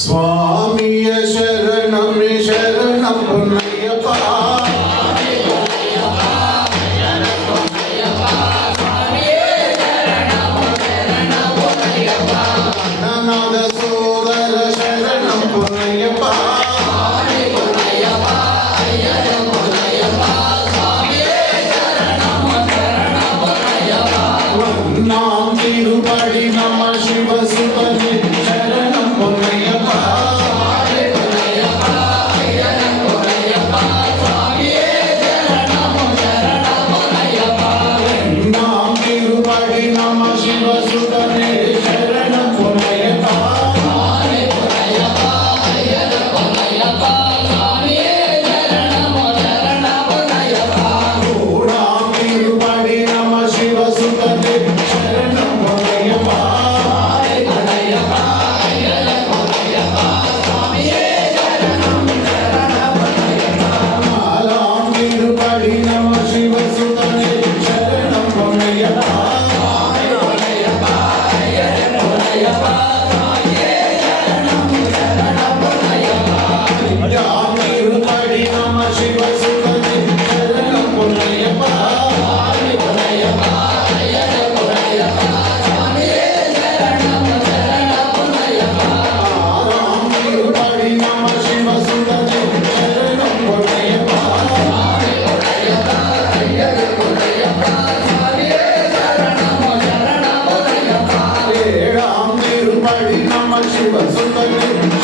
స్వామియ శరణమే శరణం పొన్నయ్యప్ప నాద సోదర శరణం పొన్నయ్యప్ప నాం తిరుపడి నమ శివ సుతనే శరణం పొన్నయ్యప్ప నాం తిరుపడి నమ శివ సుతనే శరణం పొన్నయ్యప్ప నాం తిరుపడి నమ శివ సుతనే శరణం పొన్నయ్యప్ప నాం తిరుపడి నమ శివ సుతనే శరణం పొన్నయ్యప్ప నాం తిరుపడి నమ శివ సుతనే శరణం పొన్నయ్యప్ప నాం తిరుపడి నమ శివ సుతనే శరణం పొన్నయ్యప్ప నాం తిరుపడి నమ శివ సుతనే